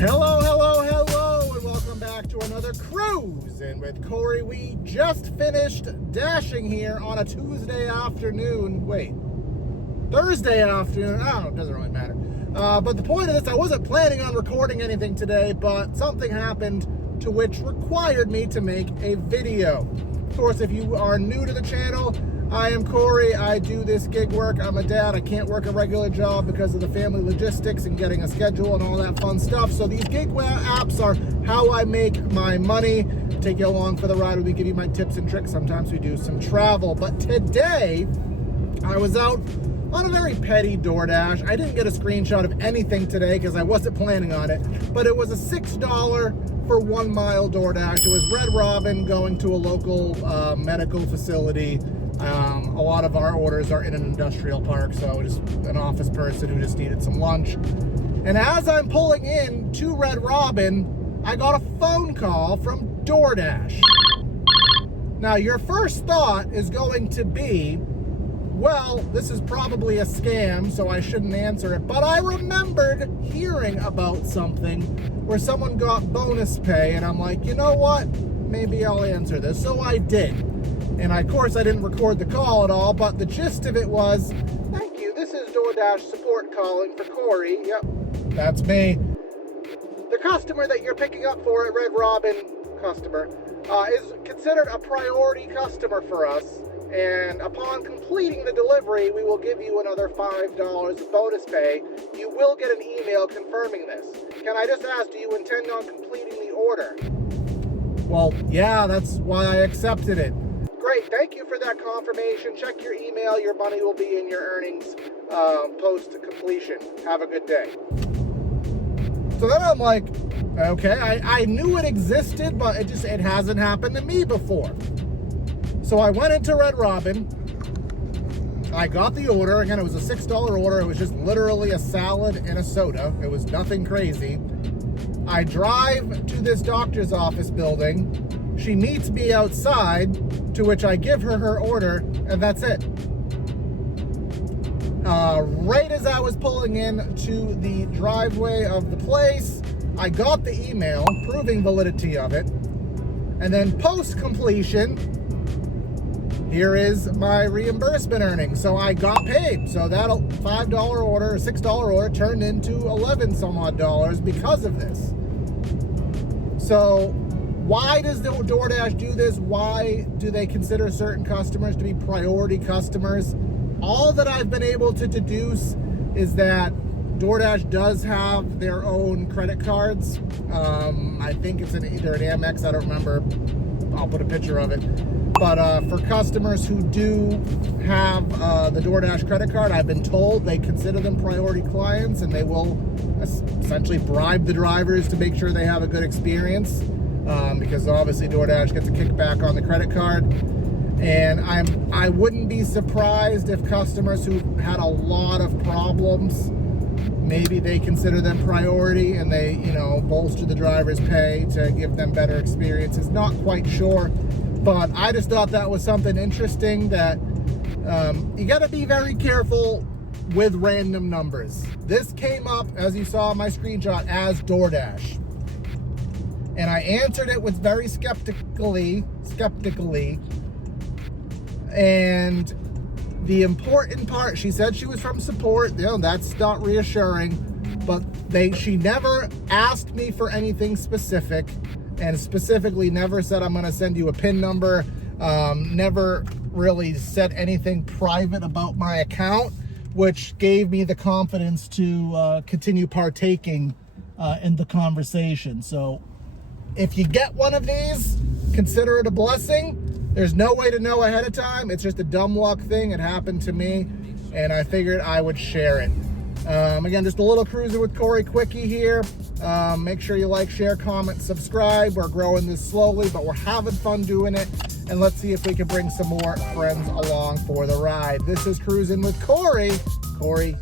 Hello, hello, hello, and welcome back to another Cruisin with Corey. We just finished dashing here on a Thursday afternoon. I don't know, it doesn't really matter. But the point of this, I wasn't planning on recording anything today, but something happened to which required me to make a video. Of course, if you are new to the channel, I am Corey. I do this gig work. I'm a dad. I can't work a regular job because of the family logistics and getting a schedule and all that fun stuff. So these gig apps are how I make my money. Take you along for the ride. We give you my tips and tricks. Sometimes we do some travel. But today, I was out on a very petty Doordash. I didn't get a screenshot of anything today because I wasn't planning on it. But it was a $6 for 1 mile Doordash. It was Red Robin going to a local medical facility. A lot of our orders are in an industrial park, so just an office person who just needed some lunch. And as I'm pulling in to Red Robin, I got a phone call from Doordash. Now, your first thought is going to be, well, this is probably a scam, so I shouldn't answer it. But I remembered hearing about something where someone got bonus pay, and I'm like, you know what? Maybe I'll answer this. So I did. And of course, I didn't record the call at all, but the gist of it was, thank you, this is Doordash support calling for Corey. Yep, that's me. The customer that you're picking up for at Red Robin, is considered a priority customer for us. And upon completing the delivery, we will give you another $5 bonus pay. You will get an email confirming this. Can I just ask, do you intend on completing the order? Well, yeah, that's why I accepted it. Great, thank you for that confirmation. Check your email. Your money will be in your earnings post-completion. Have a good day. So then I'm like, okay, I knew it existed, but it hasn't happened to me before. So I went into Red Robin. I got the order. Again, it was a $6 order. It was just literally a salad and a soda. It was nothing crazy. I drive to this doctor's office building. She meets me outside, to which I give her her order, and that's it. Right as I was pulling in to the driveway of the place, I got the email proving validity of it. And then post-completion, here is my reimbursement earnings. So I got paid. So that $5 order, $6 order turned into 11 some odd dollars because of this. So why does the Doordash do this? Why do they consider certain customers to be priority customers? All that I've been able to deduce is that Doordash does have their own credit cards. I think it's either an Amex, I don't remember. I'll put a picture of it. But for customers who do have the Doordash credit card, I've been told they consider them priority clients, and they will essentially bribe the drivers to make sure they have a good experience. Because obviously Doordash gets a kickback on the credit card. And I wouldn't be surprised if customers who had a lot of problems, maybe they consider them priority and they, bolster the driver's pay to give them better experiences. Not quite sure, but I just thought that was something interesting that you got to be very careful with random numbers. This came up, as you saw in my screenshot, as Doordash. And I answered it with very skeptically. And the important part, she said she was from support. That's not reassuring. But she never asked me for anything specific, and specifically never said, I'm going to send you a PIN number. Never really said anything private about my account, which gave me the confidence to continue partaking in the conversation. So if you get one of these, consider it a blessing. There's no way to know ahead of time. It's just a dumb luck thing. It happened to me, and I figured I would share it. Again, just a little Cruisin with Corey quickie here. Make sure you like, share, comment, subscribe. We're growing this slowly, but we're having fun doing it. And let's see if we can bring some more friends along for the ride. This is Cruisin with Corey. Corey